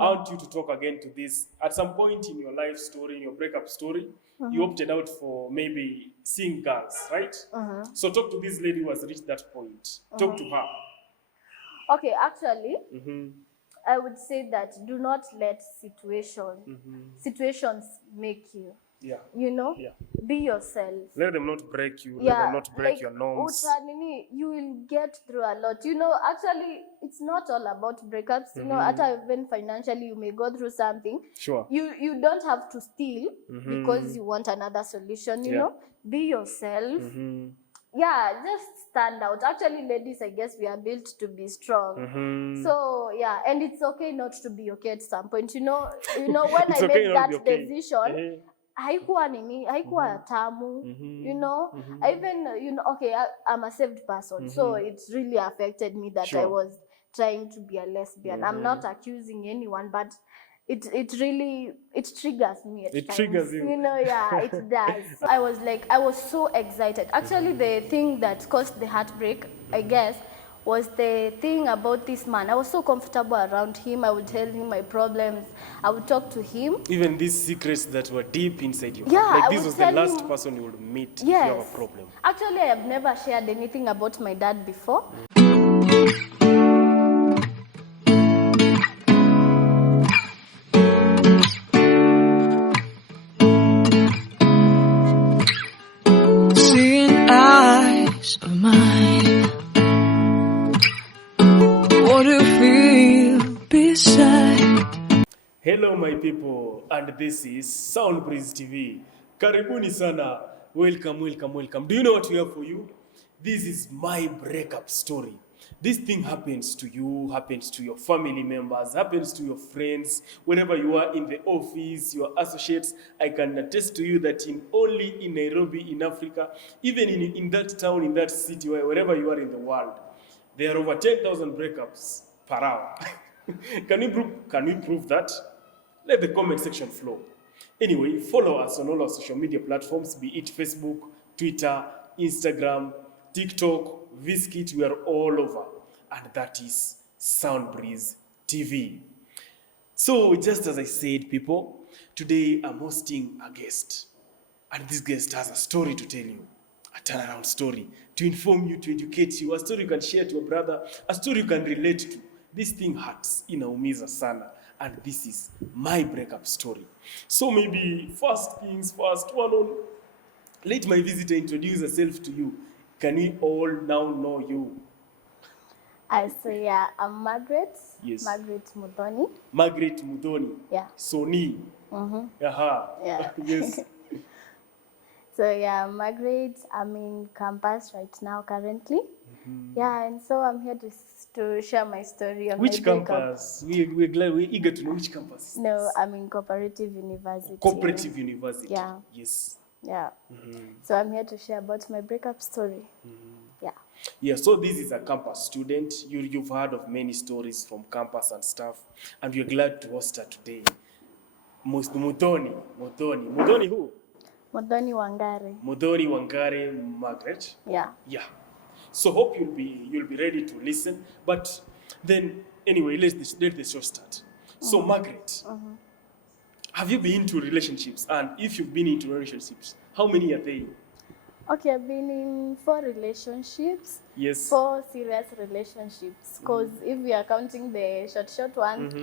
I want you to talk again to this. At some point in your life story, in your breakup story, you opted out for maybe seeing girls, right? So talk to this lady who has reached that point. Talk to her. Okay, actually, I would say that do not let situations make you. Yeah. You know, Yeah. be yourself. Let them not break you. Let them not break your norms. You will get through a lot. You know, actually, it's not all about breakups. You know, even financially, you may go through something. Sure. You don't have to steal because you want another solution. You know, be yourself. Yeah, just stand out. Actually, ladies, I guess we are built to be strong. So yeah, and it's okay not to be okay at some point. You know when I made that decision, haikuwa tamu. You know, I even okay, I'm a saved person, so it really affected me that I was trying to be a lesbian. I'm not accusing anyone, but it really triggers me at times. It triggers you. You know, yeah, it does. I was so excited. Actually, the thing that caused the heartbreak, I guess, was the thing about this man. I was so comfortable around him. I would tell him my problems. I would talk to him. Even these secrets that were deep inside you. Yeah, like this was the last person you would meet if you have a problem. Actually, I have never shared anything about my dad before. Of mine, what do you feel beside? Hello my people, and this is Soundbreeze TV. Karibuni sana. Welcome. Do you know what we have for you? This is my breakup story. This thing happens to you, happens to your family members, happens to your friends, wherever you are in the office, your associates. I can attest to you that only in Nairobi, in Africa, even in that town, in that city, wherever you are in the world, there are over 10,000 breakups per hour. Can we prove that? Let the comment section flow. Anyway, follow us on all our social media platforms, be it Facebook, Twitter, Instagram, TikTok, Viskit, we are all over. And that is Soundbreeze TV. So, just as I said, people, today I'm hosting a guest. And this guest has a story to tell you. A turnaround story. To inform you, to educate you. A story you can share to a brother. A story you can relate to. This thing hurts, inaumiza sana. And this is my breakup story. So maybe first things first, let my visitor introduce herself to you. Can we all now know you? I'm Margaret. Yes. Margaret Mudhoni. Margaret Mudhoni. Yeah. Soni. Aha. Yeah. Yes. So yeah, Margaret, I'm in campus right now currently. Yeah, and so I'm here to share my story on which my campus? We're eager to know which campus. No, I'm in Cooperative University. Cooperative University. Yeah. Yes. Yeah. So I'm here to share about my breakup story. Yeah. Yeah, so this is a campus student. You've heard of many stories from campus and stuff, and we're glad to host her today. Mudhoni who? Mudhoni Wangare. Mudhoni Wangare Margaret. Yeah. Yeah. So hope you'll be ready to listen. But then anyway, let the show start. So Margaret, have you been into relationships? And if you've been into relationships, how many are they? Okay, I've been in 4 relationships. Yes. 4 serious relationships. Because if we are counting the short ones,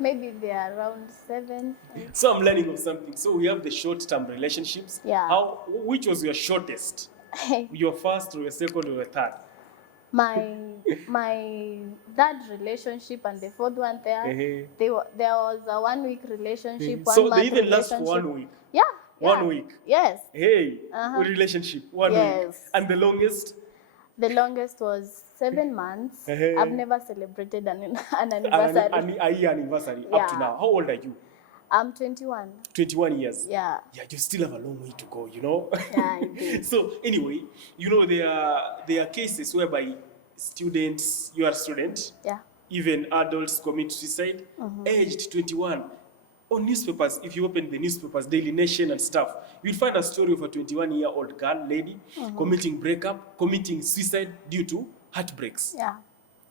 maybe they are around 7. So I'm learning of something. So we have the short-term relationships. Yeah. Which was your shortest? Your first or your second or your third? My third relationship and the 4th one there, there was a 1-week relationship. So they even last for 1 week? Yeah. 1 week? Yes. Hey, relationship, 1 week. And the longest? The longest was 7 months. I've never celebrated an anniversary. A year anniversary up to now. How old are you? I'm 21. 21 years? Yeah. Yeah, you still have a long way to go, you know? Yeah, indeed. So anyway, you know, there are cases whereby students, you are a student, even adults commit suicide, aged 21. On newspapers, if you open the newspapers, Daily Nation and stuff, you'll find a story of a 21-year-old girl, lady, committing suicide due to heartbreaks. Yeah.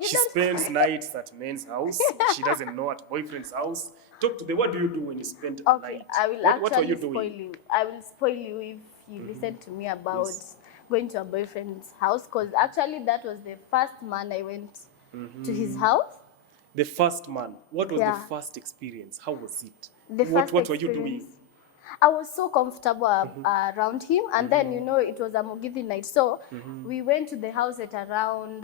She spends nights at men's house. She doesn't know at boyfriend's house. Talk to them. What do you do when you spend a Okay, night? I will What were you actually doing? spoil you. I will spoil you if you listen to me about going to a boyfriend's house, because actually that was the first man I went to his house. The first man. What was the Yeah. first experience? How was it? The first What were you doing? experience, I was so comfortable around him, and then it was a Mugithi night, so we went to the house at around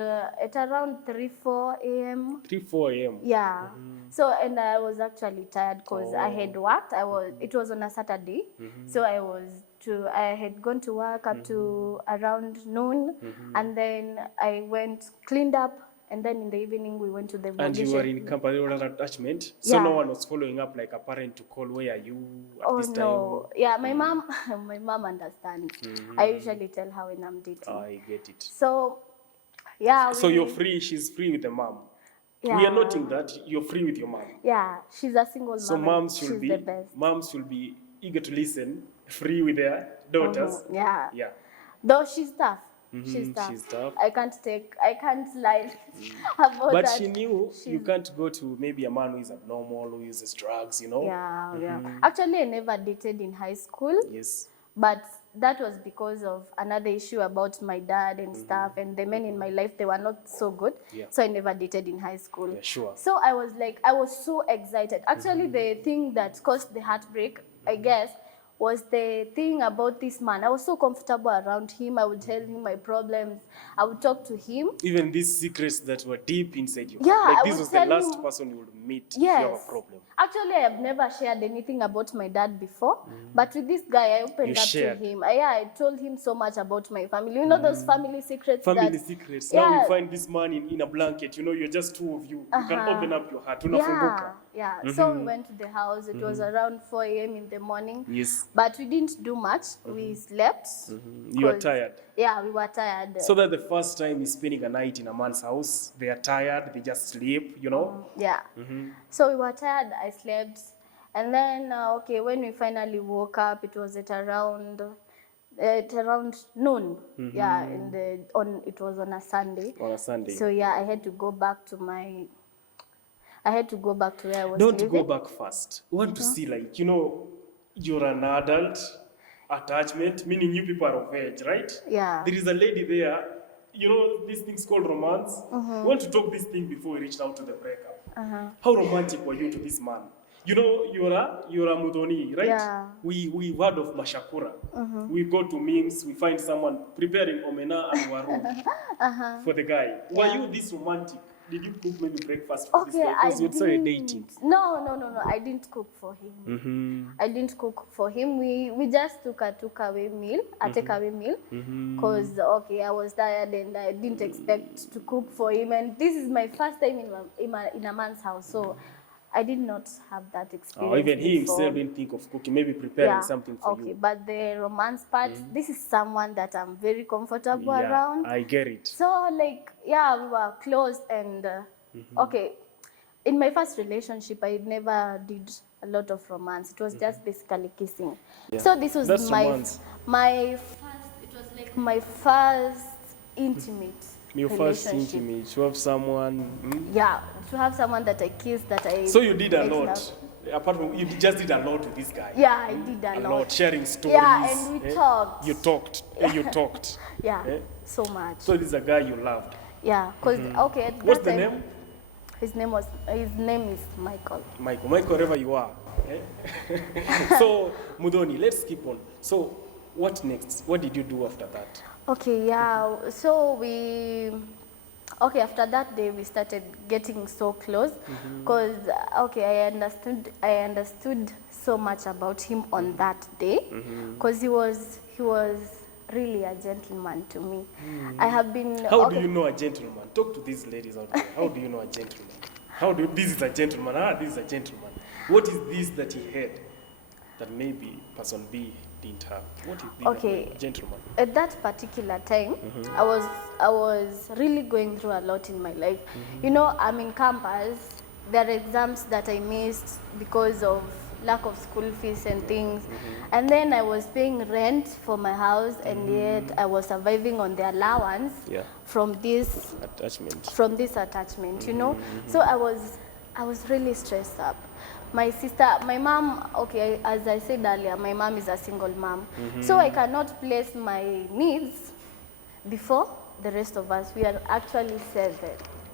3-4 a.m. 3-4 a.m. Yeah. So, and I was actually tired because I had worked. It was on a Saturday, so I had gone to work up to around noon, and then I went, cleaned up, and then in the evening we went to the And you were vacation. in company attachment, so Yeah. no one was following up like a parent to call, where are you at Oh this time? no, yeah, my mom, my mom understands. I usually tell her when I'm dating. I get it. So, yeah. So you're free, she's free with the mom. Yeah. We are noting that you're free with your mom. Yeah, she's a single mom. So and moms she's should the best. be eager to listen, free with their daughters. Yeah. Yeah. Though she's tough. She's tough. I can't lie about But that. she knew you can't go to maybe a man who is abnormal, who uses drugs, you know? Yeah. Actually, I never dated in high school. Yes. But that was because of another issue about my dad and stuff, and the men in my life, they were not so good. Yeah. So I never dated in high school. Yeah, sure. So I was so excited. Actually, the thing that caused the heartbreak, I guess, was the thing about this man. I was so comfortable around him. I would tell him my problems. I would talk to him. Even these secrets that were deep inside you. Yeah, like I this would was the tell last him- person you would meet if Yes. you have a problem. Actually, I have never shared anything about my dad before, but with this guy, I opened You up shared. to him. I told him so much about my family. You know those family secrets. Family that, secrets. Yeah. Now you find this man in a blanket. You know, you're just two of you. You can open up your heart. Unafunguka. Yeah. So we went to the house. It was around 4 a.m. in the morning. Yes. But we didn't do much. We slept. You are 'cause- tired. Yeah, we were tired. So that the first time he's spending a night in a man's house, they are tired, they just sleep, you know? Yeah. So we were tired. I slept. And then, when we finally woke up, it was at around noon. Yeah, it was on a Sunday. On a Sunday. So yeah, I had to go back to where I was Don't living. go back fast. We want to see, like, you know, you're an adult, attachment, meaning you people are of age, right? Yeah. There is a lady there, you know, these things called romance. We want to talk this thing before we reach out to the breakup. How romantic were you to this man? You know, you're a Mudoni, right? Yeah. We heard of Mashakura. We go to memes, we find someone preparing omena and waru for the guy. Were you this romantic? Did you cook maybe breakfast for this guy? Because you'd started dating. No. I didn't cook for him. I didn't cook for him. We just took a takeaway meal, because I was tired and I didn't expect to cook for him. And this is my first time in a man's house, so I did not have that experience. Even he before. himself didn't think of cooking, maybe preparing something for you. But the romance part, this is someone that I'm very comfortable around. I get it. So, we were close, and in my first relationship, I never did a lot of romance. It was just basically kissing. Yeah. So this was That's romance. my first intimate Your first relationship. intimate, to have someone. Yeah, to have someone that I kissed, that I. So you did a met lot. love. Apart from, you just did a lot with this guy. Yeah, I did a A lot. lot, sharing stories. Yeah, and we talked. You talked. You talked. Yeah, Eh? so much. So this is a guy you loved. Yeah, because at What's that the time, name? His name is Michael. Michael, wherever you are. Eh? So, Mudoni, let's keep on. So, what next? What did you do after that? Okay, yeah. So after that day we started getting so close, because I understood so much about him on that day, because he was really a gentleman to me. I have been. How do you know a gentleman? Talk to these ladies out there. How do you know a gentleman? This is a gentleman? This is a gentleman. What is this that he had that maybe person B didn't have? What is this Okay. gentleman? At that particular time, I was really going through a lot in my life. You know, I'm in campus. There are exams that I missed because of lack of school fees and things. And then I was paying rent for my house, and yet I was surviving on the allowance from this attachment, you know. So I was really stressed up. My sister, my mom, okay, as I said earlier, my mom is a single mom. So I cannot place my needs before the rest of us. We are actually 7.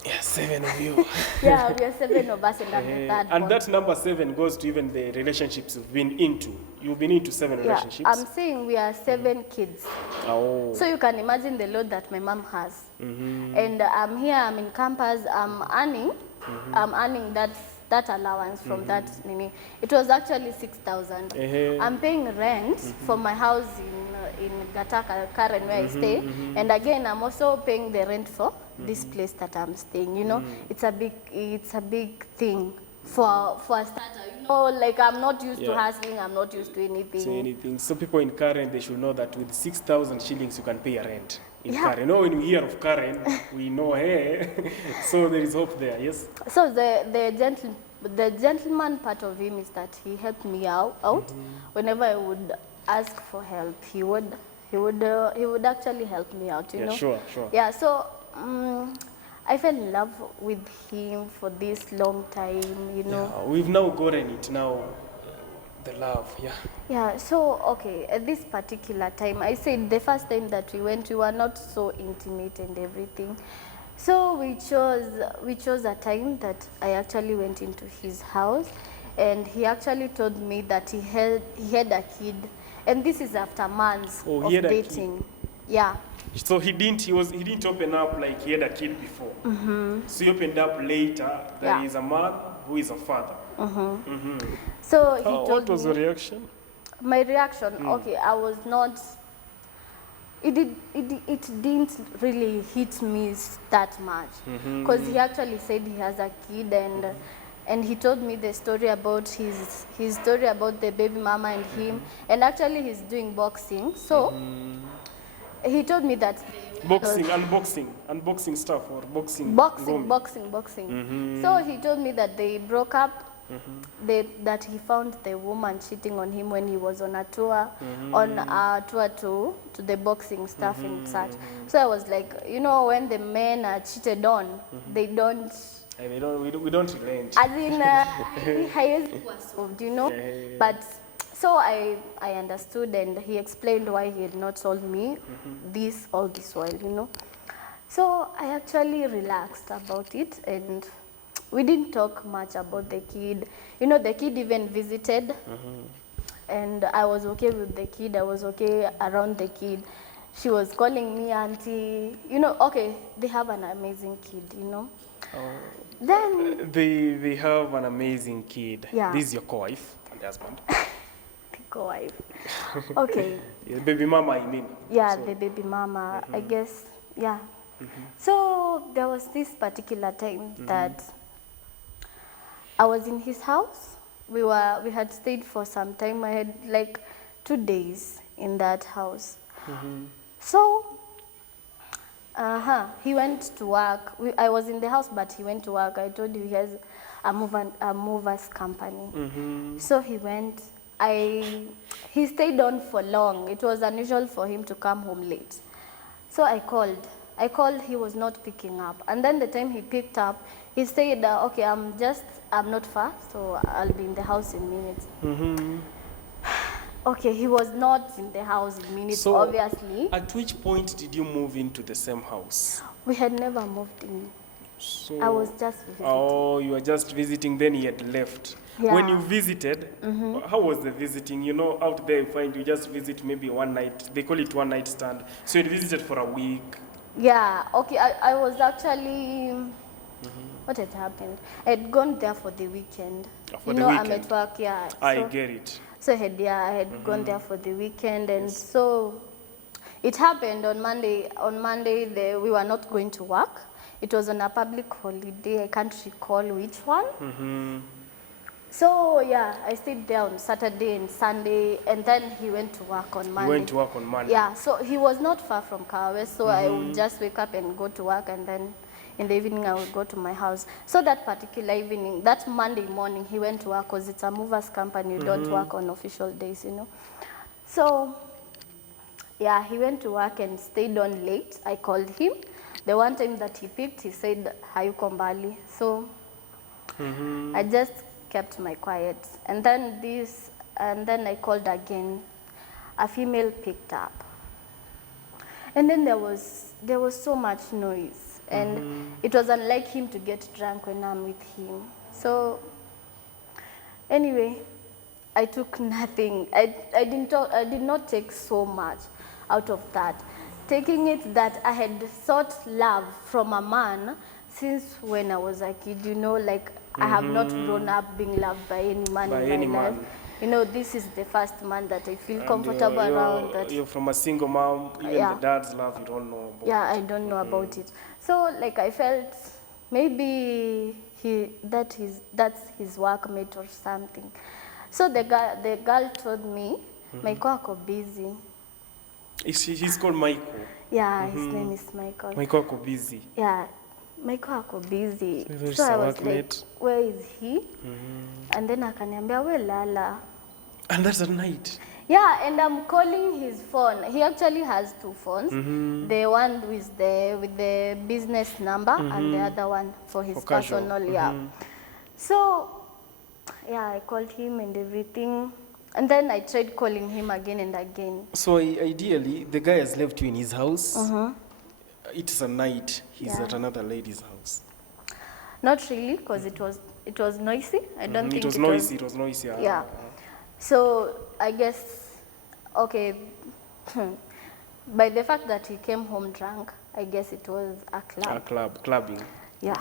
Yeah, 7 of you. Yeah, we are 7 of us, and I'm the third and one. that number 7 goes to even the relationships you've been into. You've been into 7 relationships. I'm saying we are 7 kids. Oh. So you can imagine the load that my mom has. And I'm here, I'm in campus, I'm earning that allowance from that. It was actually 6,000. I'm paying rent for my house in Gataka, Karen, where I stay. And again, I'm also paying the rent for this place that I'm staying. You know, it's a big thing for a starter. You know, like I'm not used to hustling. I'm not used to anything. So people in Karen, they should know that with 6,000 shillings, you can pay a rent. In Karen. You know, when we hear of Karen, we know, hey, so there is hope there, yes? So the gentleman part of him is that he helped me out. Whenever I would ask for help, he would actually help me out, you know? Sure. Yeah, so I fell in love with him for this long time, you know? Yeah, we've now gotten it now. The love, Yeah, so, okay, at this particular time, I said the first time that we went, we were not so intimate and everything. So we chose a time that I actually went into his house, and he actually told me that he had a kid, and this is after months of dating. Yeah. So he didn't open up like he had a kid before. So he opened up later that he's a man who is a father. So he told me. What was your reaction? My reaction, okay, I was not. It didn't really hit me that much, because he actually said he has a kid, and he told me the story about his story about the baby mama and him, and actually he's doing boxing. So he told me that unboxing stuff, or boxing. So he told me that they broke up. That he found the woman cheating on him when he was on a tour, to the boxing stuff and such. So I was like, you know, when the men are cheated on, we don't relent. As in, he was solved, you know. But so I understood, and he explained why he had not told me all this while, you know. So I actually relaxed about it, and we didn't talk much about the kid. You know, the kid even visited, and I was okay with the kid. I was okay around the kid. She was calling me auntie. You know, okay, they have an amazing kid, you know. Then they have an amazing kid. Yeah. This is your co-wife and husband. Co-wife. Okay. The baby mama, I mean. Yeah, so the baby mama, I guess. Yeah. So there was this particular time that I was in his house. We had stayed for some time. I had like 2 days in that house. So he went to work. I was in the house, but he went to work. I told you he has a movers company. So he went. He stayed on for long. It was unusual for him to come home late. So I called, he was not picking up. And then the time he picked up, he said, okay, I'm not far, so I'll be in the house in minutes. Okay, he was not in the house in minutes, so obviously. At which point did you move into the same house? We had never moved in. So I was just visiting. Oh, you were just visiting, then he had left. Yeah. When you visited, how was the visiting? You know, out there you find you just visit maybe one night. They call it one night stand. So you visited for a week. Yeah, okay, I was actually, what had happened? I had gone there for the weekend. For the weekend. I'm at work, yeah. I get it. So I had gone there for the weekend, and so it happened on Monday. On Monday, we were not going to work. It was on a public holiday. I can't recall which one. So yeah, I stayed there on Saturday and Sunday, and then he went to work on Monday. He went to work on Monday. Yeah, so he was not far from Kawe, so I would just wake up and go to work, and then in the evening I would go to my house. So that particular evening, that Monday morning, he went to work because it's a movers company. You don't work on official days, you know. So, yeah, he went to work and stayed on late. I called him. The one time that he picked, he said, hayuko mbali. So, I just kept my quiet. And then I called again. A female picked up. And then there was so much noise. And it was unlike him to get drunk when I'm with him. So anyway, I took nothing. I did not take so much out of that. Taking it that I had sought love from a man since when I was a kid, you know, like I have not grown up being loved by any man in my life. You know, this is the first man that I feel comfortable around. That you're from a single mom, even the dad's love, you don't know about. Yeah, I don't know about it. So, like, I felt maybe that's his workmate or something. So the girl told me, Michael ako busy. He's called Michael. Yeah, his name is Michael. Michael ako busy. Yeah, Michael ako busy. So I was like, where is he? And then akaniambia, we lala. And that's at night. Yeah, and I'm calling his phone. He actually has two phones. The one with the business number and the other one for his personal. Yeah. So, yeah, I called him and everything. And then I tried calling him again and again. So ideally, the guy has left you in his house. It's a night. He's at another lady's house. Not really, because it was noisy. I don't think it was noisy. It was noisy. Yeah. So I guess, okay, by the fact that he came home drunk, I guess it was a club. Clubbing. Yeah.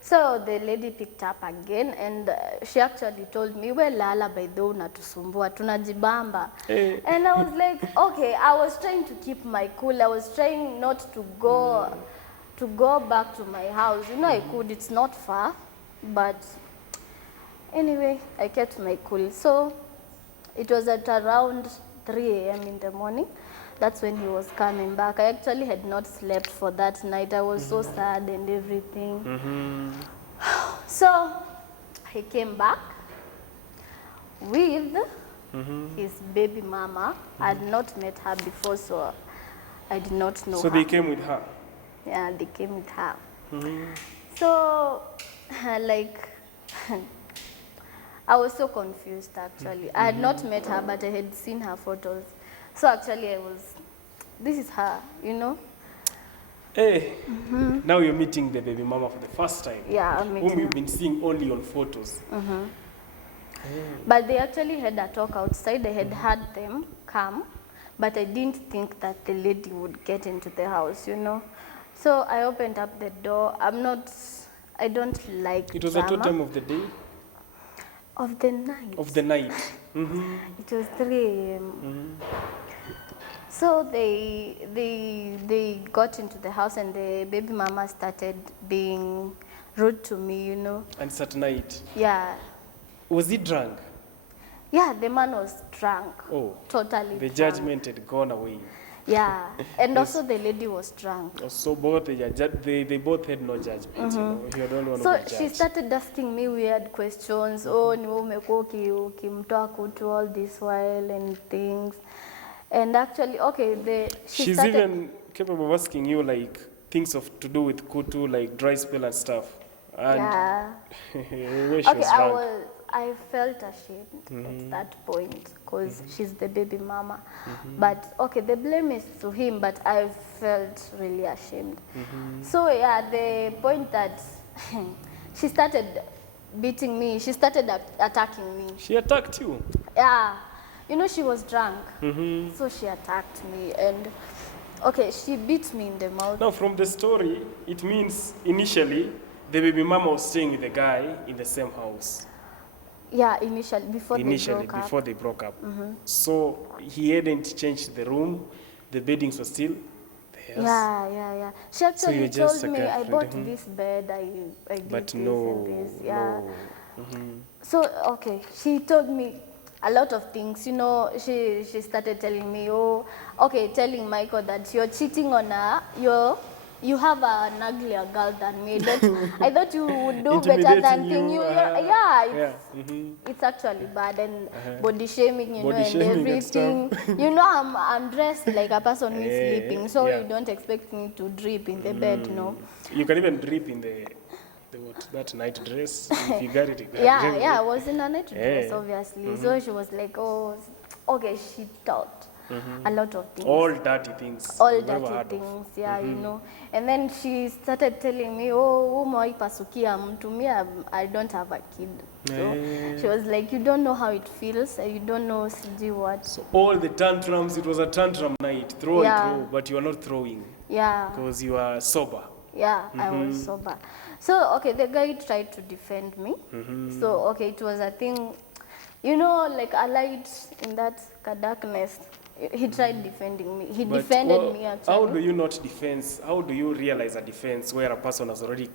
So the lady picked up again and she actually told me, well, lala by the unatusumbua, tunajibamba. And I was like, okay, I was trying to keep my cool. I was trying not to go back to my house. You know, I could, it's not far, but anyway, I kept my cool. So it was at around 3 a.m. in the morning. That's when he was coming back. I actually had not slept for that night. I was so sad and everything. So he came back with his baby mama. I had not met her before, so I did not know her. So they came with her? Yeah, they came with her. So, like, I was so confused actually. I had not met her, but I had seen her photos. So actually this is her, you know? Hey, now you're meeting the baby mama for the first time. Yeah, I'm meeting whom you've been seeing only on photos. But they actually had a talk outside. I had had them come, but I didn't think that the lady would get into the house, you know? So I opened up the door. I don't like It was drama. at what time of the day? Of the night. Of the night. It was 3 a.m. So they got into the house and the baby mama started being rude to me, you know. And it's at night. Yeah. Was he drunk? Yeah, the man was drunk. Oh. Totally The drunk. judgment had gone away. Yeah. And also the lady was drunk. So both they both had no judgment. You know, you're the only one So who got she judged. started asking me weird questions. Oh, ni wewe umekuwa ukimtoa kutu all this while and things. And actually, okay, She's even capable of asking you like things to do with kutu, like dry spell and stuff. And yeah. where she Okay, was drunk. I felt ashamed at that point because she's the baby mama. But okay, the blame is to him, but I felt really ashamed. So yeah, the point that she started beating me, she started attacking me. She attacked you? Yeah, you know, she was drunk, so she attacked me and okay, she beat me in the mouth. Now from the story, it means initially the baby mama was staying with the guy in the same house. Yeah, initially, before they broke up. So he hadn't changed the room, the beddings were still there. Yeah. She actually told me, I bought this bed, I did but this no, and this. Yeah. no. So, okay, she told me a lot of things. You know, she started telling me, telling Michael that you're cheating on her, you have an uglier girl than me. I thought you would do better Intimidating than thing. you, Yeah, yeah. it's actually bad, and body shaming, you Body know, and shaming and everything. You know, I'm dressed like a person who is sleeping, so yeah. you don't expect me to drip in the bed, no. You can even drip in the that night dress if you got it. Yeah, I was in a night dress, Yeah. obviously. So she was like, oh, okay, she thought a lot of things. All dirty things. All you've ever dirty heard of. things, yeah, you know. And then she started telling me, oh, umewaipasukia mtu. Me, I don't have a kid. So she was like, you don't know how it feels, you don't know sijui what. So all the tantrums, it was a tantrum night, throw and throw, but you are not throwing. Yeah. Because you are sober. Yeah, I was sober. So, okay, the guy tried to defend me. So, okay, it was a thing, you know, like a light in that darkness. He tried defending me. He defended me, actually. How do you not defense? How do you realize a defense where a person has already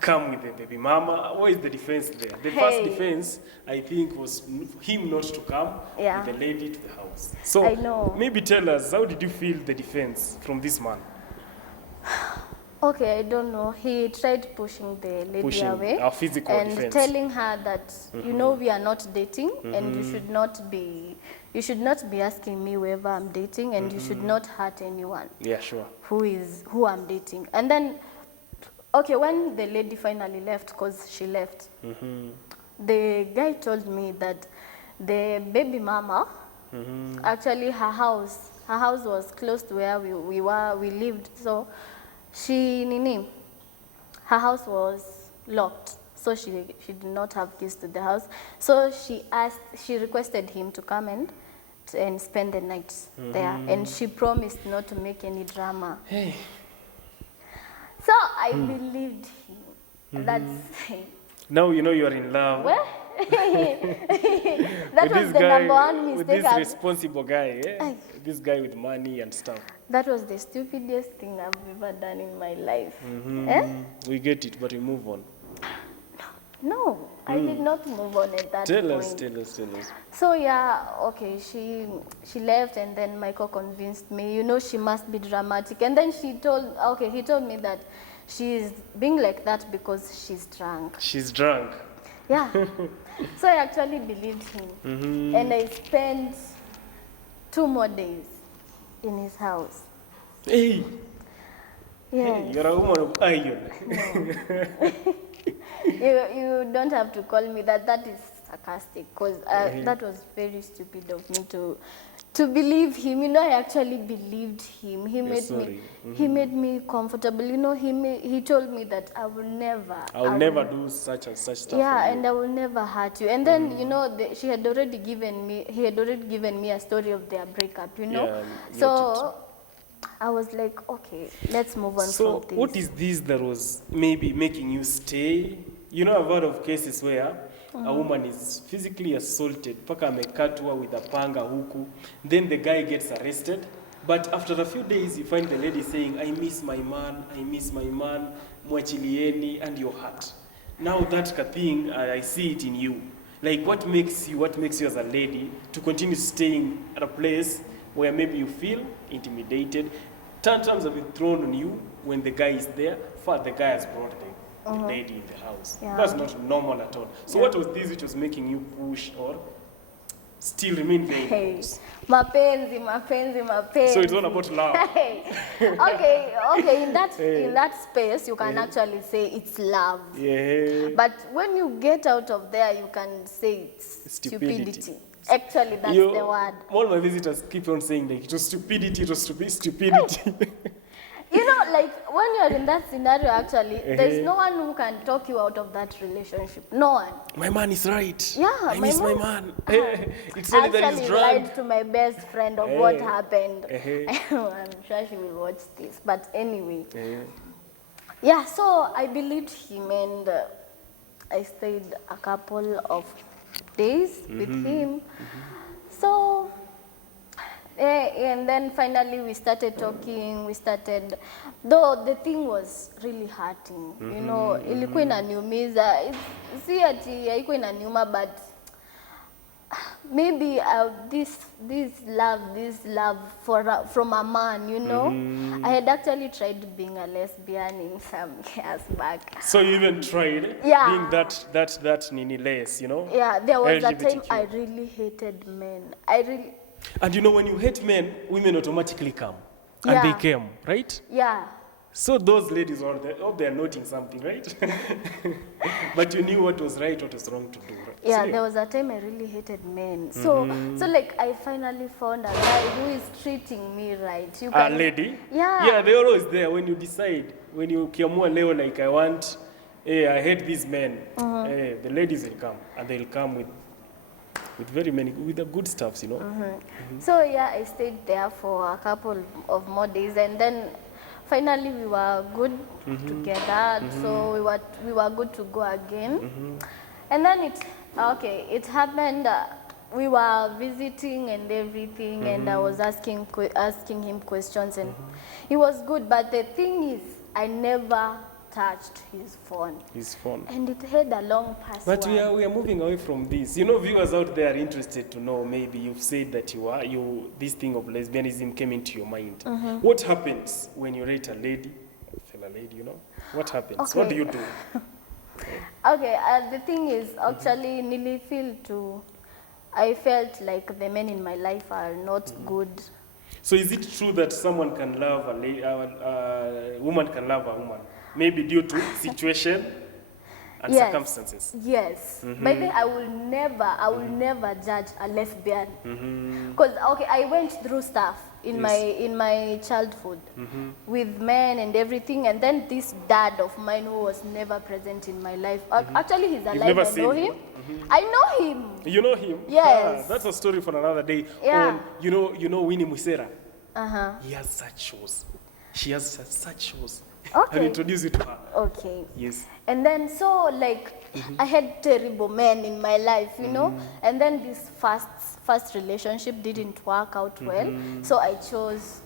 come with the baby mama? What is the defense there? The first defense, I think, was him not to come with the lady to the house. So, I know. Maybe tell us, how did you feel the defense from this man? Okay, I don't know. He tried pushing the lady away our physical and defense. telling her that you know we are not dating and you should not be asking me whoever I'm dating, and you should not hurt anyone. Yeah, sure. Who I'm dating. And then, okay, when the lady finally left, because she left, the guy told me that the baby mama, actually her house was close to where we lived. So her house was locked, so she did not have keys to the house. So she requested him to come and spend the night there, and she promised not to make any drama. Hey. So I believed him. That's Now you know you are in love. well, that was the number one with mistake. this responsible guy, this guy with money and stuff. That was the stupidest thing I've ever done in my life. We get it, but we move on. No, I did not move on at that point. Tell us. So yeah, okay, she left, and then Michael convinced me, you know, she must be dramatic. And then he told me that she's being like that because she's drunk. She's drunk. Yeah. So I actually believed him. And I spent 2 more days in his house. Hey. Yeah. Hey, you're a woman of iron. You don't have to call me that. That is sarcastic, because that was very stupid of me to believe him. You know, I actually believed him. He made me comfortable. You know, he told me that I will never do such and such stuff. Yeah, and I will never hurt you. And then you know, he had already given me a story of their breakup. You know, Yeah, so I was like, okay, let's move on from So this. what is this that was maybe making you stay? You know, I've heard of cases where a woman is physically assaulted, paka amekatwa with a panga huku, then the guy gets arrested, but after a few days you find the lady saying, I miss my man, mwachilieni, and you're hurt. Now that thing, I see it in you. Like, what makes you as a lady to continue staying at a place where maybe you feel intimidated? Tantrums have been thrown on you when the guy is there. First, the guy has brought the lady in the house. Yeah. That's not normal at all. So what was this which was making you push or still remain there? Hey, mapenzi. So it's all about love. Okay. In that space, you can actually say it's love. Yeah. But when you get out of there, you can say it's stupidity. Actually, that's the word. All my visitors keep on saying like it was stupidity. You know, like when you're in that scenario, actually, there's no one who can talk you out of that relationship. No one. My man is right. Yeah, I miss my man. It's only that he's I drunk. lied to my best friend of what happened. I'm sure she will watch this. But anyway. Yeah, so I believed him, and I stayed a couple of days with him. So, and then finally we started talking, though the thing was really hurting, you know, ilikuwa inaniumiza, si ati haikuwa inaniuma, but maybe this love from a man, you know. I had actually tried being a lesbian in some years back. So you even tried Yeah. being that nini less, you know? Yeah, there was a time LGBTQ. I really hated men. And you know, when you hate men, women automatically come. And Yeah. they came, right? Yeah. So those ladies are there, oh, they're noting something, right? But you knew what was right, what was wrong to do, right? Yeah, So, there was a time I really hated men. So like I finally found a guy who is treating me right. You a can, lady? Yeah. Yeah, they're always there when you decide, when you kiamua leo, like I want, I hate these men. The ladies will come, and they'll come with the good stuffs, you know. So yeah, I stayed there for a couple of more days, and then finally we were good together. So we were good to go again. And then it happened. We were visiting and everything, and I was asking him questions, and he was good. But the thing is, I never touched his phone. And it had a long password. But we are moving away from this. You know, viewers out there are interested to know, maybe you've said that this thing of lesbianism came into your mind. What happens when you rate a lady, fellow lady, you know? What happens? Okay. What do you do? Okay, the thing is, actually, I felt like the men in my life are not good. So is it true that someone can love a woman can love a woman? Maybe due to situation and Yes. circumstances. Yes. By the way, I will never judge a lesbian. Because okay, I went through stuff in my childhood with men and everything, and then this dad of mine who was never present in my life. Actually, he's alive. never I seen know him? him. I know him. You know him? Yes. That's a story for another day. Yeah. You know Winnie Musera? Uh-huh. He has such shows. She has such shows. Okay. I'll introduce you to her. Okay. Yes. And then so like I had terrible men in my life, you know, and then this first relationship didn't work out well, so I chose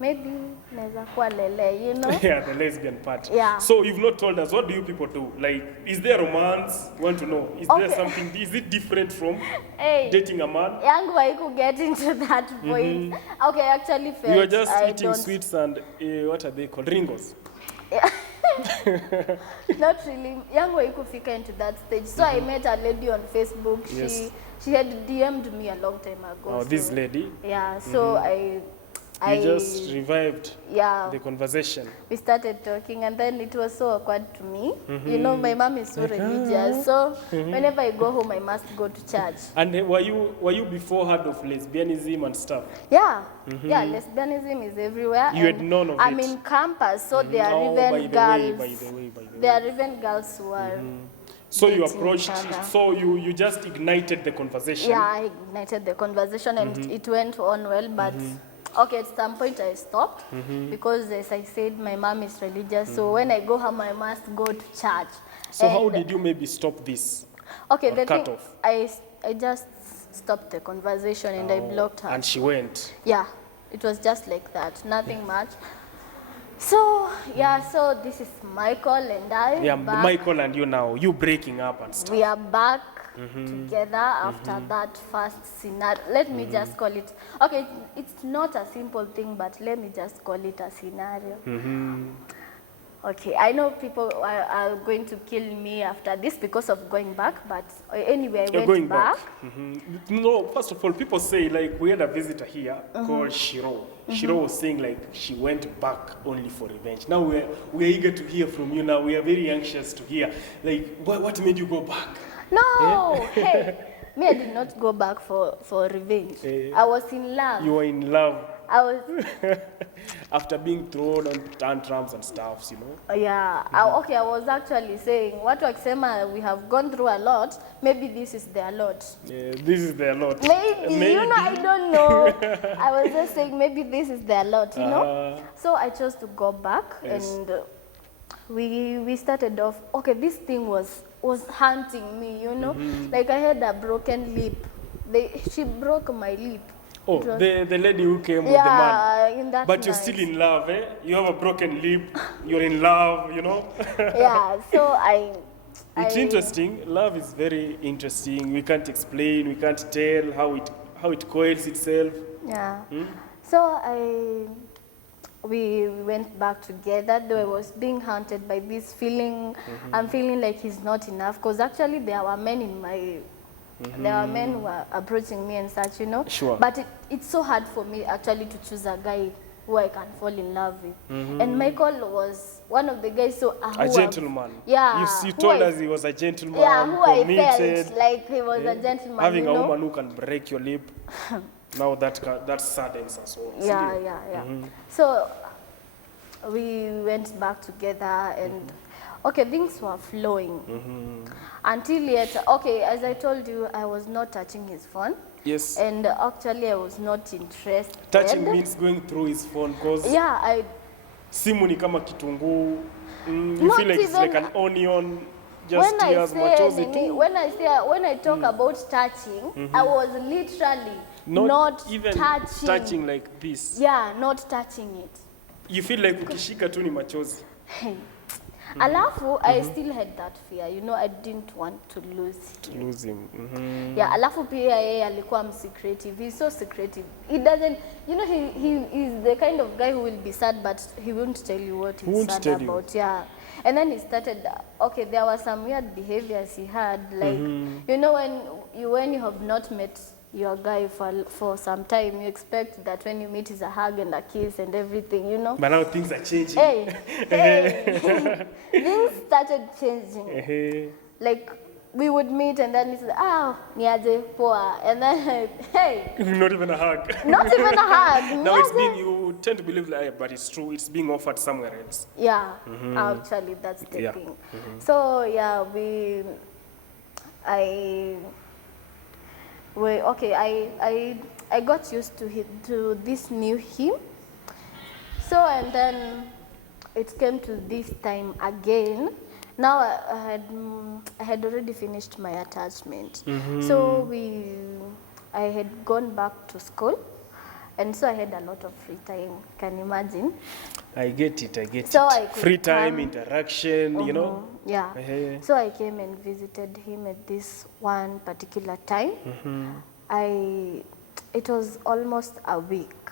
maybe naweza kuwa lele, you know. Yeah, the lesbian part. Yeah. So you've not told us, what do you people do? Like, is there romance? We want to know. Is there Okay. something, is it different from Hey, dating a man? yangu haiku get into that point. Okay, I actually felt You are just I eating don't, sweets and what are they called? Ringos. not really. Yangu haikufika into that stage. So I met a lady on Facebook. Yes. She had DM'd me a long time ago. Oh, this lady. Yeah, so I You just revived yeah. the conversation. We started talking, and then it was so awkward to me. You know, my mom is so religious, so whenever I go home, I must go to church. And were you before heard of lesbianism and stuff? Yeah, yeah, lesbianism is everywhere. You had and none of I'm it. in campus, so there are Oh, even by the girls. way. There are even girls who are. So you dating approached, each other. so you just ignited the conversation. Yeah, I ignited the conversation, and it went on well, but. Okay, at some point I stopped because, as I said, my mom is religious. So when I go home, I must go to church. So And- how did you maybe stop this? Okay, or the cut thing, off? I just stopped the conversation and I blocked her. And she went. Yeah, it was just like that, nothing much. So yeah, so this is Michael and I. Yeah, back. Michael and you now, you breaking up and stuff. We are back together after that first scenario. Let me just call it. Okay, it's not a simple thing, but let me just call it a scenario. Okay, I know people are going to kill me after this because of going back, but anyway, I You're went going back. No, first of all, people say, like, we had a visitor here called Shiro. Shiro was saying, like, she went back only for revenge. Now we're eager to hear from you now. We are very anxious to hear. Like, what made you go back? No, hey, me, I did not go back for revenge. I was in love. You were in love I was, after being thrown on tantrums and stuff, you know? yeah. Okay, I was actually saying, what wakisema, we have gone through a lot. Maybe this is their lot. Yeah, this is their lot. Maybe, you know, I don't know. I was just saying, maybe this is their lot, you know? So I chose to go back, Yes. and we started off. Okay, this thing was hunting me, you know? Like I had a broken lip. She broke my lip. Oh, It was- the lady who came with the man. Yeah, in that But you're night. still in love, eh? You have a broken lip, you're in love, you know? Yeah, so I It's interesting. Love is very interesting. We can't explain. We can't tell how it coils itself. Yeah. So we went back together, though I was being haunted by this feeling. I'm feeling like he's not enough, because actually there were men in my, there were men who were approaching me and such, you know. Sure. But it's so hard for me actually to choose a guy who I can fall in love with. And Michael was one of the guys, so A gentleman. Yeah. You told us he was a gentleman. Yeah, who committed, I felt like he was a gentleman. having you a know? woman who can break your lip. Now that saddens us all. Yeah. So we went back together and okay, things were flowing until yet. Okay, as I told you, I was not touching his phone. Yes. And actually, I was not interested. Touching means going through his phone, because yeah, simu ni kama kitunguu. You Not feel like it's like even- an onion. Just tears machozi tu. when I talk about touching, I was literally not even touching like this. Yeah, not touching it. You feel like ukishika tu ni machozi. Alafu, I still had that fear, you know, I didn't want to lose him. To lose him. Yeah, alafu pia yeye alikuwa secretive. He's so secretive. He doesn't, you know, he is the kind of guy who will be sad, but he won't tell you what he's sad about. Yeah. And then he started, okay, there were some weird behaviors he had, like, you know, when you have not met your guy for some time, you expect that when you meet is a hug and a kiss and everything, you know. But now things are changing. Hey. Things started changing. Like, we would meet and then he said, niaje poa. And then, hey. Not even a hug. Not even a hug. Now it's being, you tend to believe like, but it's true, it's being offered somewhere else. Yeah, actually, that's the thing. So, yeah, I got used to this new him. So, and then it came to this time again. Now I had already finished my attachment. So I had gone back to school, and so I had a lot of free time. Can you imagine? I get it. So I could free time, come, interaction, you know. Yeah. So I came and visited him at this one particular time. It was almost a week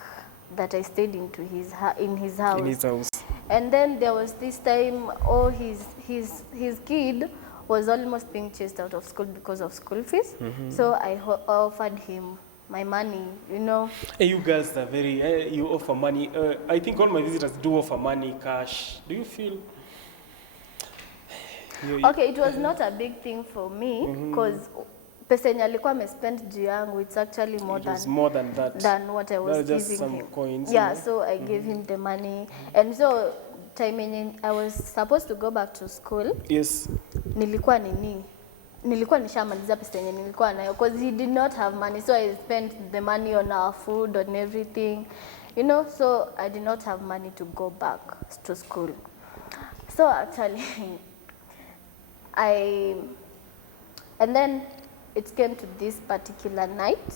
that I stayed in his house. In his house. And then there was this time, his kid was almost being chased out of school because of school fees. So I offered him my money, you know. Hey, you girls are very, you offer money. I think all my visitors do offer money, cash. Do you feel? Okay, it was not a big thing for me because pesa yenye alikuwa amespend juu yangu, it's actually more than that. Than what I was just giving some him. Coins, yeah, you know? So I gave him the money, and so time yenye I was supposed to go back to school. Yes. Nilikuwa nishamaliza pesa yenye nilikuwa nayo, because he did not have money, so I spent the money on our food, on everything, you know. So I did not have money to go back to school. So actually, and then it came to this particular night.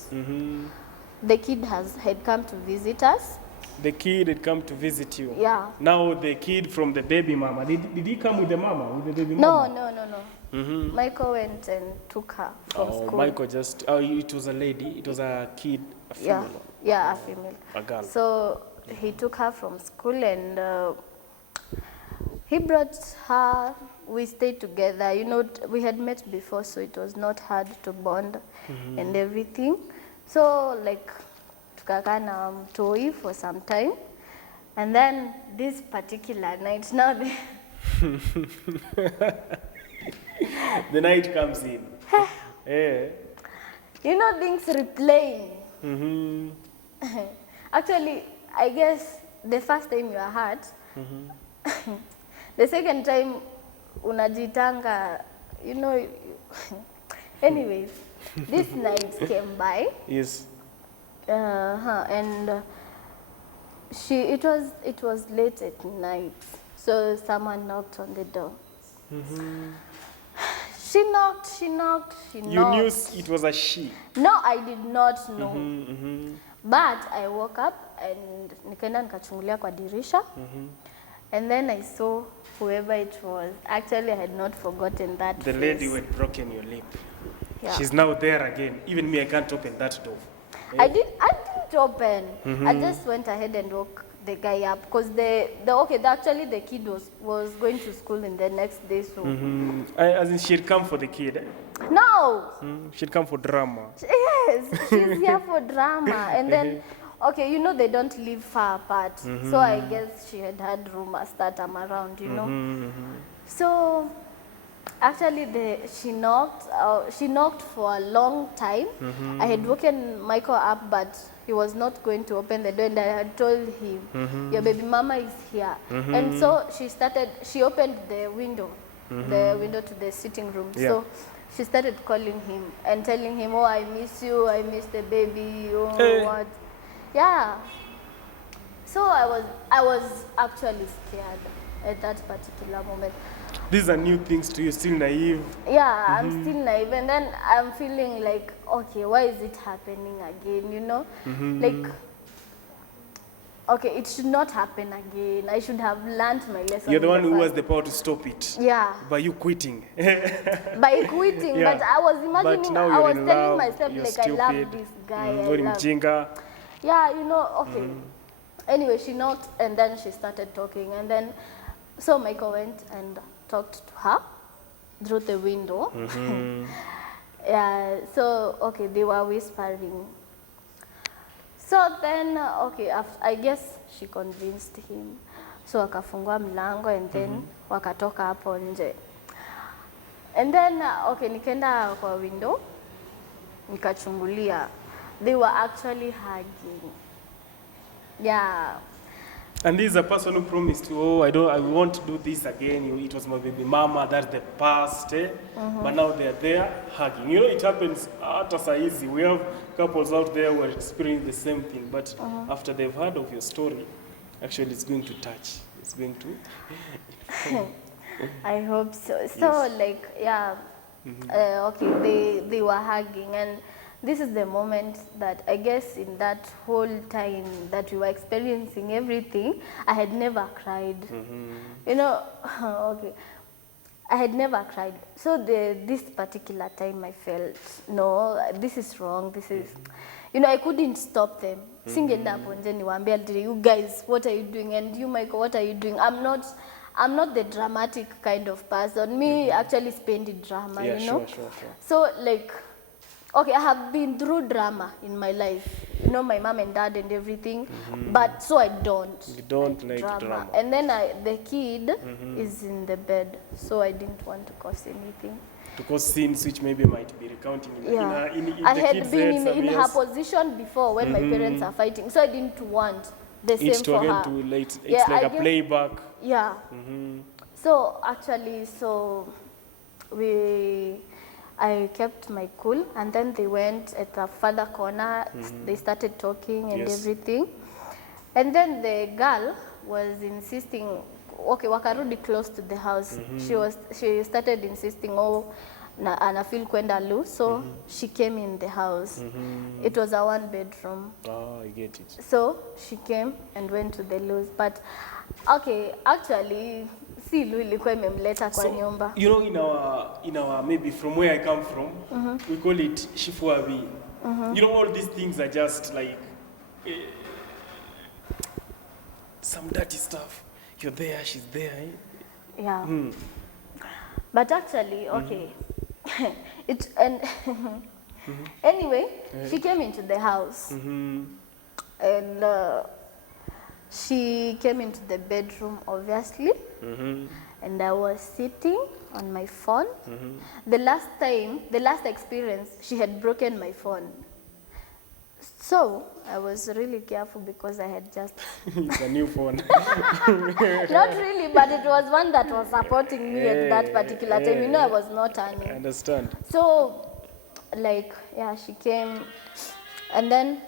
The kid had come to visit us. The kid had come to visit you. Yeah. Now the kid from the baby mama, did he come with the mama, with the baby mama? No. Michael went and took her from school. Michael just, it was a lady, it was a kid, a female. Yeah, a female. A girl. So he took her from school and he brought her. We stayed together. You know, we had met before, so it was not hard to bond and everything. So, like, tukakaa na mtoi for some time. And then this particular night, now the night comes in. Yeah. You know, things replaying. Actually, I guess the first time you are hurt, the second time unajitanga, you know. Anyways, this night came by. Yes. And it was late at night, so someone knocked on the door. She knocked. You knew it was a she? No, I did not know. But I woke up and nikaenda nikachungulia kwa dirisha. And then I saw whoever it was. Actually, I had not forgotten that The face. lady who had broken your lip. Yeah. She's now there again. Even me, I can't open that door. I didn't open. I just went ahead and woke the guy up because actually the kid was going to school in the next day, so As in, she'd come for the kid. Eh? no. She'd come for drama. Yes, she's here for drama. And then, okay, you know, they don't live far apart. So I guess she had rumors that I'm around, you know. So actually, she knocked for a long time. I had woken Michael up, but he was not going to open the door, and I had told him, your baby mama is here. And so she opened the window to the sitting room. Yeah. So she started calling him and telling him, oh, I miss you, I miss the baby, oh, what. Yeah. So I was actually scared at that particular moment. These are new things to you, still naive. Yeah, I'm still naive, and then I'm feeling like, okay, why is it happening again, you know? Like, okay, it should not happen again. I should have learned my lesson. You're the one who has the power to stop it. Yeah. By you quitting. By quitting, Yeah. but I was imagining, now I you're was in telling love, myself, you're like, I love stupid. this guy. Very mjinga. Yeah, you know, okay. Anyway, she knocked, and then she started talking, and then, so Michael went and talked to her through the window. Yeah, so, okay, they were whispering. So then, okay, I guess she convinced him. So akafungua mlango, and then wakatoka hapo nje. And then, okay, nikaenda kwa window, nikachungulia. They were actually hugging. Yeah. And this is a person who promised you, oh, I won't do this again. It was my baby mama, that's the past. Eh? But now they're there hugging. You know, it happens at as easy. We have couples out there who are experiencing the same thing. But after they've heard of your story, actually it's going to touch. It's going to... I hope so. So, like, yeah, okay, they were hugging, and this is the moment that I guess in that whole time that we were experiencing everything, I had never cried. You know, okay, I had never cried. So this particular time I felt, no, this is wrong, this is, you know, I couldn't stop them. Singeenda hapo nje niwaambia, you guys, what are you doing? And you, Michael, what are you doing? I'm not the dramatic kind of person. Me actually spend drama, Yeah, you know. sure. So, like, okay, I have been through drama in my life. You know, my mom and dad and everything. But so I don't. You don't like drama. And then the kid is in the bed. So I didn't want to cause anything. To cause scenes which maybe might be recounting Yeah. in I the had kids' been heads, in her yes. position before when my parents are fighting. So I didn't want the same It's for again her. to it's Yeah, like I a guess- playback. Yeah. So actually, I kept my cool, and then they went at the further corner. They started talking and Yes. everything. And then the girl was insisting, okay, wakarudi close to the house. She started insisting, oh, anafeel kwenda lu. So she came in the house. It was a 1-bedroom. Oh, I get it. So she came and went to the loose. But okay, actually, si Lu ilikuwa imemleta kwa nyumba. You know, in our maybe from where I come from, we call it shifuabi. You know, all these things are just like some dirty stuff. You're there, she's there. Eh? Yeah. But actually, okay. Anyway, she came into the house. And she came into the bedroom, obviously. And I was sitting on my phone. The last experience, she had broken my phone. So I was really careful because I had just... It's a new phone. Not really, but it was one that was supporting me at that particular time. You know, I was not earning. I understand. So, like, yeah, she came, and then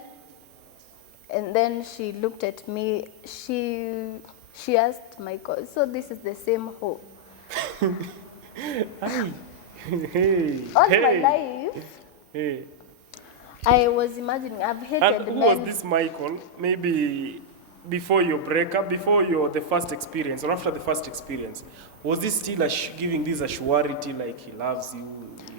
she looked at me. She asked Michael, so this is the same hoe? All my life, Hey. I was imagining, I've hated And who men. was this Michael? Maybe before your breakup, before your the first experience, or after the first experience, was this still giving this a surety, like he loves you,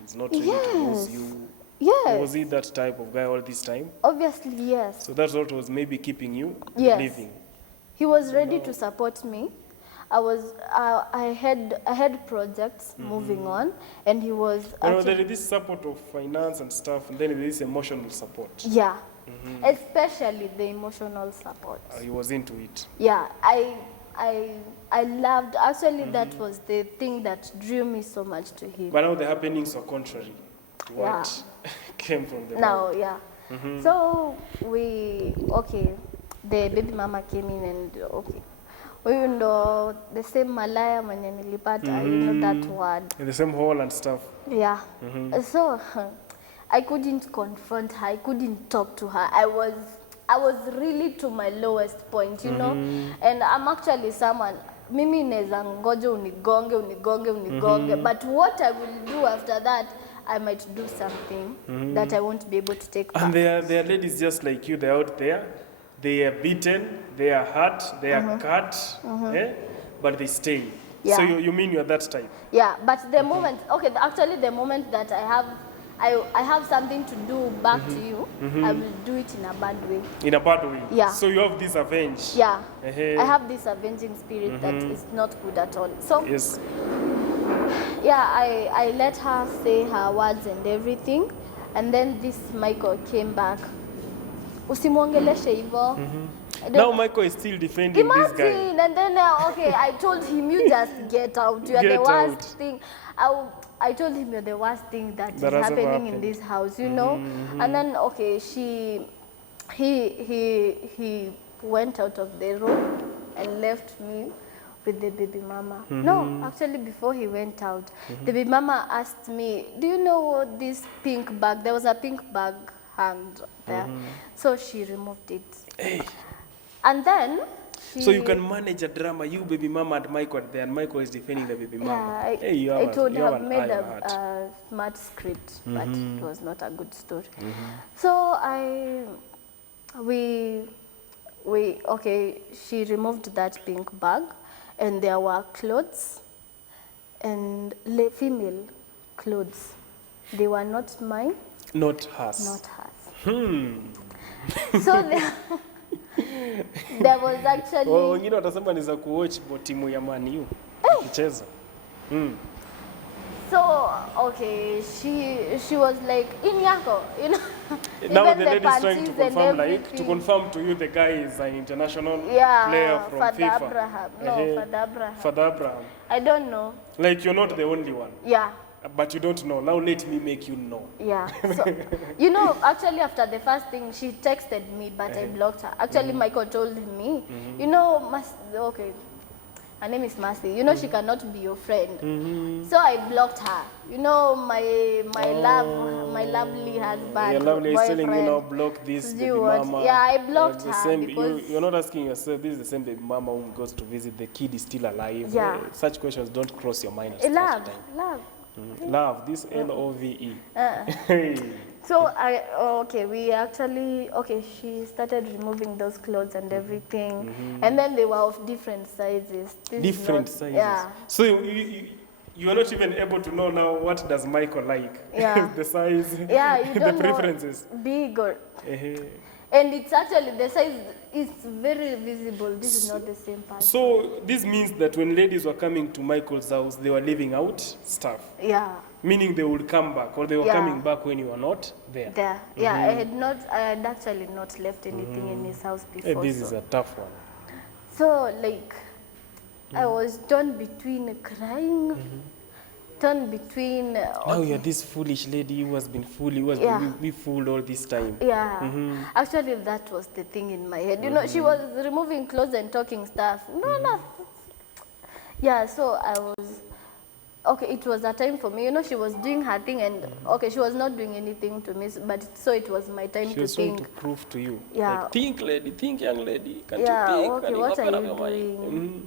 he's not ready to lose Yes. you? Yes. Or was he that type of guy all this time? Obviously, yes. So that's what was maybe keeping you Yes. believing. He was ready to support me. I had projects moving on, and he was There is this support of finance and stuff, and then there is emotional support. yeah, especially the emotional support. He was into it. Yeah, I loved, actually that was the thing that drew me so much to him. But now the happenings are contrary to what came from the Now, Bible. yeah. So the baby mama came in and huyu ndo the same malaya mwenye nilipata, you know that word. In the same hall and stuff. Yeah. So I couldn't confront her. I couldn't talk to her. I was really to my lowest point, you know. And I'm actually someone, mimi neza ngoja unigonge. But what I will do after that, I might do something that I won't be able to take back. And there are ladies just like you, they're out there. They are beaten, they are hurt, they are cut, but they stay. Yeah. So you mean you're that type? Yeah, but the moment, actually the moment that I have something to do back to you, I will do it in a bad way. In a bad way? Yeah. So you have this avenge? Yeah. I have this avenging spirit that is not good at all. So yes. yeah, I let her say her words and everything, and then this Michael came back. Usimwongeleshe hivyo. Now Michael is still defending this guy. Imagine, and then I told him, you just get out. You are the worst thing. I told him you're the worst thing that is happening in this house, you know. And then he went out of the room and left me with the baby mama. No, actually before he went out, the baby mama asked me, do you know this pink bag? There was a pink bag hanged there. So she removed it. Hey. And then so you can manage a drama, you baby mama and Michael there, and Michael is defending the baby mama. Yeah, hey, it would have made a smart script, but it was not a good story. So she removed that pink bag, and there were clothes, and female clothes. They were not mine. Not hers. Not hers. So there was actually... wengine watasema ni za kuwatch timu ya Man U ikicheza. So she was like in yako, you know. Now the lady is trying to confirm, like, to confirm to you the guy is an international player from Father FIFA. Abraham. No, Father Abraham. Father Abraham. I don't know. Like you're not the only one. Yeah. But you don't know. Now let me make you know. Yeah. So, you know, actually after the first thing, she texted me, but I blocked her. Actually, Michael told me, you know, her name is Mercy. You know, she cannot be your friend. So I blocked her. You know, my lovely husband, Your lovely is telling you now, boyfriend. block this Do baby you what? mama. Yeah, I blocked the her same, because... you're not asking yourself, this is the same baby mama who goes to visit, the kid is still alive. Yeah. Such questions don't cross your mind at such Love, time. love. Love, this Love. So she started removing those clothes and everything, and then they were of different sizes. Different sizes. Yeah. So you are not even able to know now what does Michael like. Yeah. The size. Yeah, you don't the preferences. know, big or. And it's actually, the size is very visible. This is not the same person. So this means that when ladies were coming to Michael's house, they were leaving out stuff. Yeah. Meaning they would come back, or they were coming back when you were not there. There. Yeah, I had actually not left anything in his house before. This is a tough one. So like, I was torn between crying, torn between... Now you're this foolish lady who has been fooled, who has been fooled all this time. Yeah, actually that was the thing in my head. You know, she was removing clothes and talking stuff. No. Yeah, so I was... it was a time for me. You know, she was doing her thing and, she was not doing anything to me, but so it was my time to think. She was trying to prove to you. Yeah. Like, think, lady, think, young lady. Can't you think? What are you doing?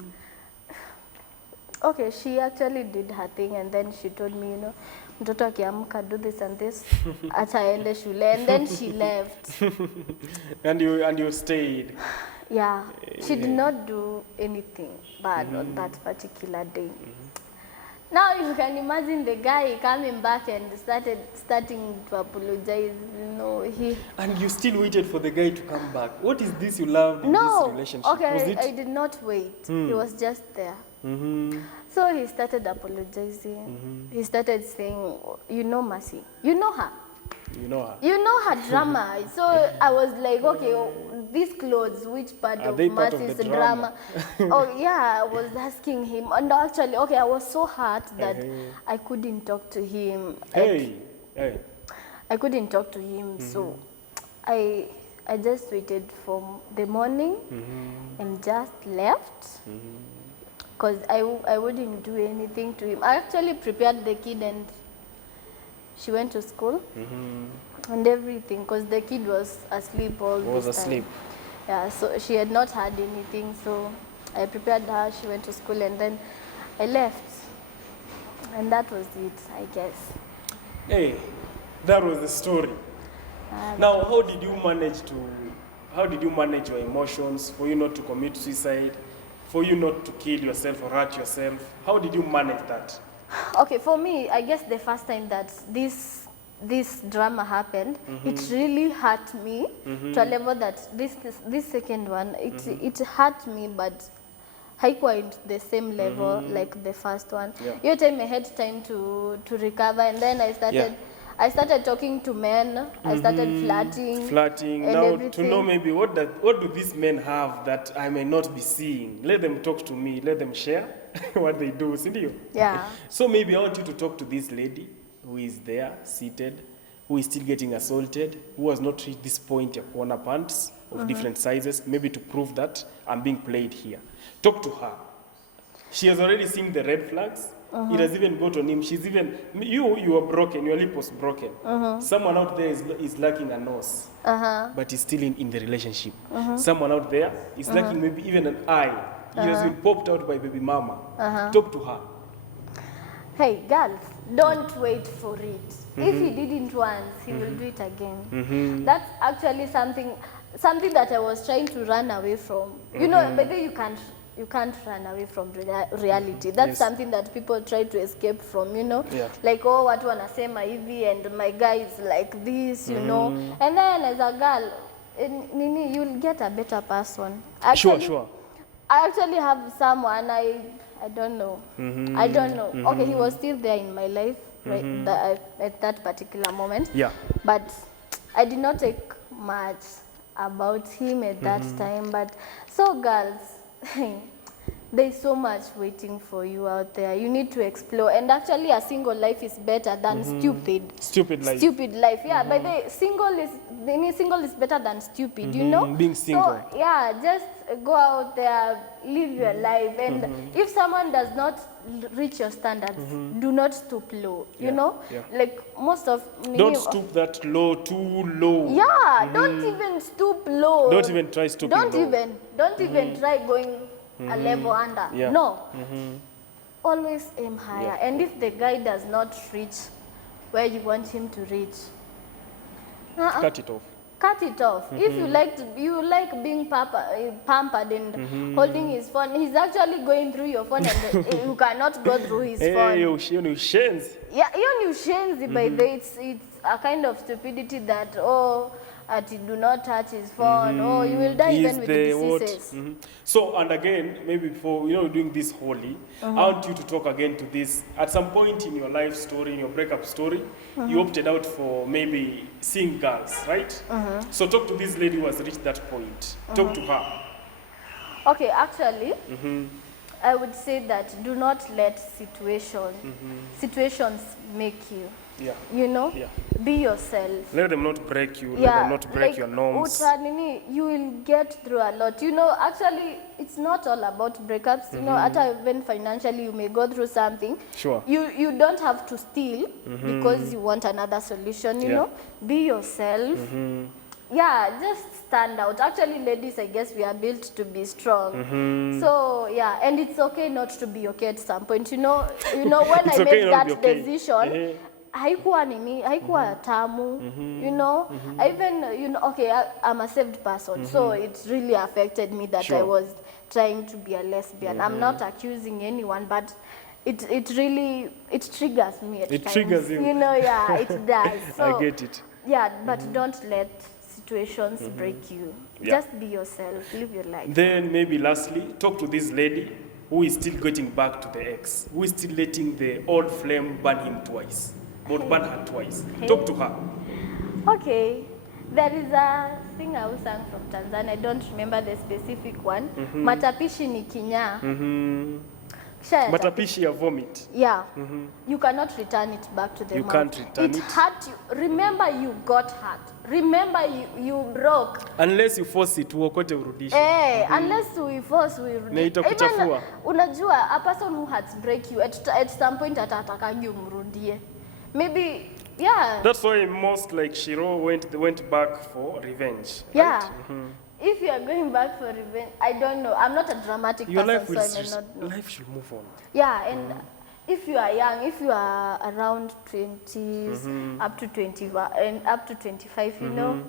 She actually did her thing, and then she told me, you know, mtoto akiamka, do this and this, acha aende shule, and then she left. And you stayed. Yeah, she did not do anything bad on that particular day. Now you can imagine the guy coming back and starting to apologize. And you still waited for the guy to come back. What is this you loved in this relationship? Okay, I did not wait. He was just there. So he started apologizing. He started saying, Mercy, you know her. You know her drama. So I was like, okay, these clothes, which part Are of they part of Mercy's the drama? Oh yeah, I was asking him. And actually, okay, I was so hurt that I couldn't talk to him. I couldn't talk to him. So I just waited for the morning and just left. Because I wouldn't do anything to him. I actually prepared the kid and she went to school and everything, because the kid was asleep all this time. Yeah, so she had not had anything, so I prepared her, she went to school, and then I left. And that was it, I guess. Hey, that was the story. Now, how did you manage your emotions for you not to commit suicide, for you not to kill yourself or hurt yourself? How did you manage that? Okay, for me, I guess the first time that this drama happened, it really hurt me to a level that this second one, it hurt me, but haikuwa in the same level like the first one. Your time I had time to recover, and then I started talking to men. I started flirting and now everything. To know maybe what do these men have that I may not be seeing. Let them talk to me. Let them share what they do. Yeah. So maybe I want you to talk to this lady who is there seated, who is still getting assaulted, who has not reached this point of corner pants of different sizes, maybe to prove that I'm being played here. Talk to her. She has already seen the red flags. It has even got on him. She's even, you are broken, your lip was broken. Someone out there is lacking a nose, but is still in the relationship. Someone out there is lacking maybe even an eye. He has been popped out by baby mama. Talk to her. Hey, girls, don't wait for it. If he didn't once, he will do it again. That's actually something that I was trying to run away from. But then you can't run away from reality. That's something that people try to escape from, Like, oh, watu wanasema hivi, and my guy is like this, And then as a girl, you'll get a better person. Actually, Sure. I actually have someone, I don't know. I don't know. Okay, he was still there in my life at that particular moment. Yeah. But I did not take much about him at that time. But so girls, there's so much waiting for you out there. You need to explore. And actually a single life is better than stupid life. Yeah, but single is better than stupid, Being single. So yeah, just go out there, live your life. And if someone does not reach your standards, do not stoop low, you know? Yeah. Like most of... Don't stoop that low, too low. Yeah, don't even stoop low. Don't even try stooping low. Don't even try going a level under. Yeah. No. Always aim higher. Yeah. And if the guy does not reach where you want him to reach, Cut it off. cut it off. If you like being pampered and holding his phone, he's actually going through your phone and you cannot go through his phone. You shenzi. Yeah, you shenzi by the it's a kind of stupidity that do not touch his phone. You will die even with diseases. So, and again, maybe before doing this wholly, I want you to talk again to this. At some point in your life story, in your breakup story, you opted out for maybe seeing girls, right? So talk to this lady who has reached that point. Talk to her. Okay, actually, I would say that do not let situations make you. Yeah. Yeah. Be yourself. Let them not break you. Let them not break your norms. You will get through a lot. Actually, it's not all about breakups. Even financially, you may go through something. Sure. You don't have to steal because you want another solution. You know, be yourself. Yeah, just stand out. Actually, ladies, I guess we are built to be strong. So yeah, and it's okay not to be okay at some point. When I made that decision, haikuwa nini, haikuwa tamu, you know. Even, you know, okay, I'm a saved person, so it really affected me that I was trying to be a lesbian. I'm not accusing anyone, but it really, it triggers me at times. It triggers you. You know, yeah, it does. So, I get it. Yeah, but don't let situations break you. Just be yourself, live your life. Then maybe lastly, talk to this lady who is still getting back to the ex, who is still letting the old flame burn him twice, but burn her twice. Talk to her. Okay, there is a singer who sang from Tanzania, I don't remember the specific one. Matapishi ni kinya. Matapishi ya vomit. Yeah, you cannot return it back to the You mouth. can't return it. It hurt you. Remember you got hurt. Remember you broke. Unless you force it, uokote urudishe. Unless we force, we Na itakuchafua. Unajua, a person who has break you, at some point atatakagi umrudie. Maybe, yeah. That's why most like Shiro went back for revenge. Yeah. Right? If you are going back for revenge, I don't know. I'm not a dramatic Your person, life so I may not know. life should move on. Yeah, and if you are young, if you are around 20s, up to 20 and up to 25, you know,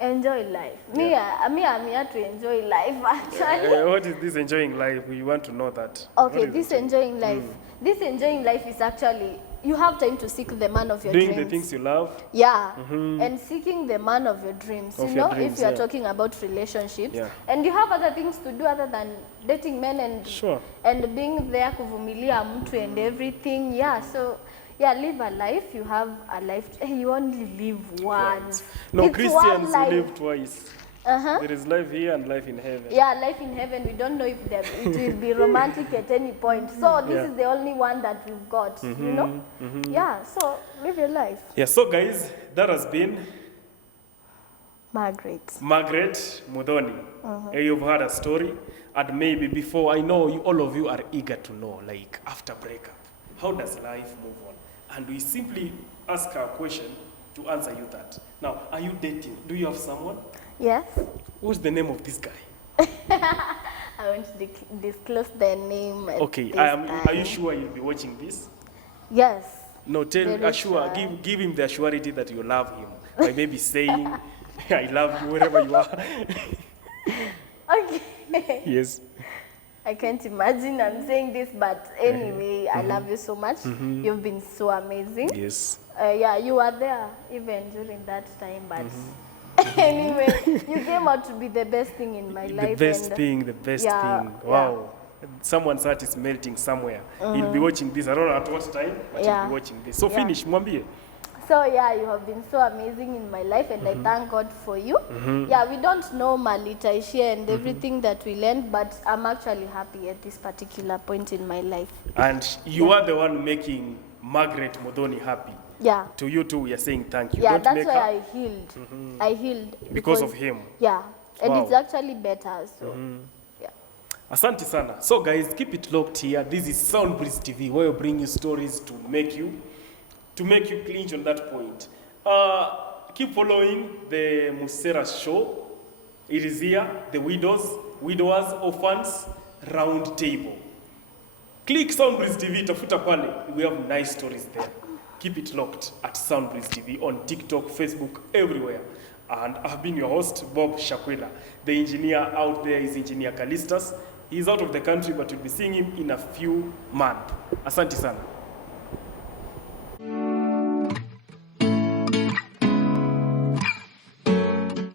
enjoy life. Me, I'm here to enjoy life actually. What is this enjoying life? We want to know that. Okay, this enjoying life. This enjoying life is actually, you have time to seek the man of your Doing dreams. the things you love. Yeah, and seeking the man of your dreams. Of you your know, dreams, if you are yeah. talking about relationships, Yeah. and you have other things to do other than dating men and Sure. and being there kuvumilia mtu and everything. Yeah, so yeah, live a life. You have a life. You only live once. No, It's Christians one we life. live twice. There is life here and life in heaven. Yeah, life in heaven. We don't know if it will be romantic at any point. So this is the only one that we've got. You know. Yeah. So live your life. Yeah. So guys, that has been Margaret Muthoni. You've heard a story, and maybe before, I know all of you are eager to know, like after breakup, how does life move on? And we simply ask our question to answer you that. Now, are you dating? Do you have someone? Yes. What's the name of this guy? I won't disclose their name. At Okay, this are you time. sure you'll be watching this? Yes. No, Very assure, sure. give him the assurity that you love him by maybe saying, I love you wherever you are. Okay. Yes. I can't imagine I'm saying this, but anyway, I love you so much. You've been so amazing. Yes. Yeah, you were there even during that time, but anyway, you came out to be the best thing in my life. The best and thing, the best yeah, thing. Wow. Someone's heart is melting somewhere. He'll be watching this. I don't know at what time, but he'll be watching this. So finish, mwambie. So yeah, you have been so amazing in my life, and I thank God for you. Yeah, we don't know Malitaishia and everything that we learned, but I'm actually happy at this particular point in my life. And you are the one making Margaret Muthoni happy. Yeah. To you too, we are saying thank you. Yeah, Don't that's make why her I healed. I healed because of him. Yeah, and Wow. it's actually better. So yeah. Asante sana. So guys, keep it locked here. This is Soundbreeze TV, where we bring you stories to make you clinch on that point. Keep following the Musera show. It is here, the widowers, orphans, round table. Click Soundbreeze TV, tafuta pale. We have nice stories there. Keep it locked at Soundbreeze TV on TikTok, Facebook, everywhere. And I've been your host, Bob Shakwila. The engineer out there is Engineer Callistus. He's out of the country, but you'll be seeing him in a few months. Asante sana.